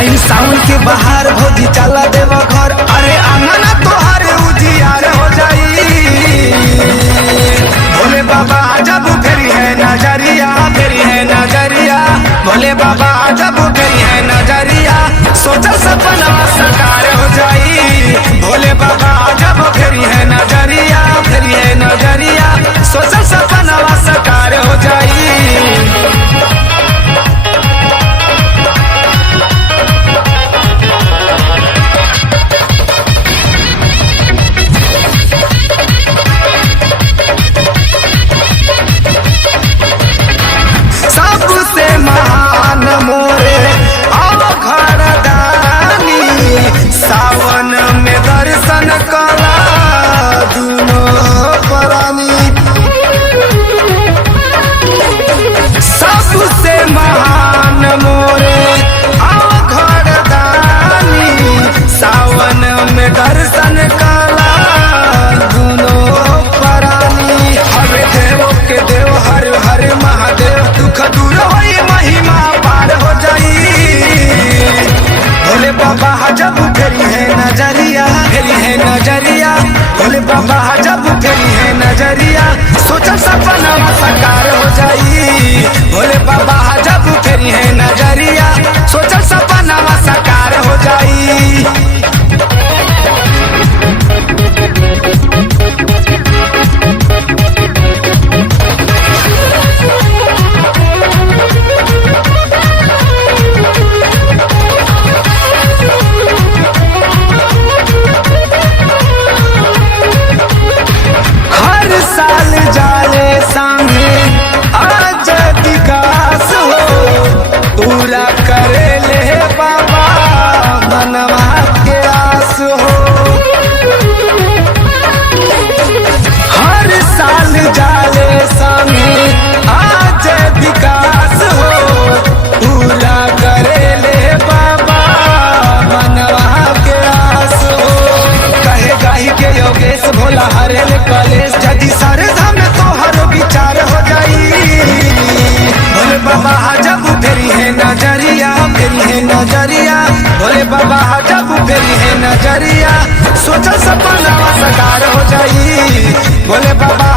आई सावन के बाहर भौजी चला देव घर, अरे आंगना तोहर उजियार हो जाई। भोले बाबा जब फेरी है नजरिया, फेरी है नजरिया, भोले बाबा जब फेरी है नजरिया, सोचल सपना साकार हो जाई। भोले बाबा जब फेरी है नजरिया, फेरी है नजरिया, सोचल सपना साकार हो जाई। सबसे महान मोरे अवघड़ दानी, सावन में दर्शन कला दुनो प्राणी। सबसे महान मोरे अवघड़ दानी, सावन में दर्शन कला दुनो प्राणी। हरे देव के देव हर हर महादेव, दुख दूर होई महिमा पार हो जाई। भोले बाबा जब फेरी है नजरिया, फेरी है नजरिया, भोले बाबा जब फेरी है नजरिया, सोचल सपना साकार हो जाई। भोले बाबा जब फेरी है नजरिया, सोचल सपना साकार हो जाई। हर साल जाले सामने आज विकास हो, पूरा करे ले बाबा मनवा के आस हो। हर साल जाले सामने आज विकास हो, पूरा करे ले बाबा मनवा के आस हो। कहे गाही के योगेश भोला हरेल कलेश, यदि सरधा में तोहर विचार हो जाई। भोले बाबा जब फेरी है नजरिया, फेरी है नजरिया, भोले बाबा जब फेरी है नजरिया, सोचल सपना साकार हो जाई। भोले बाबा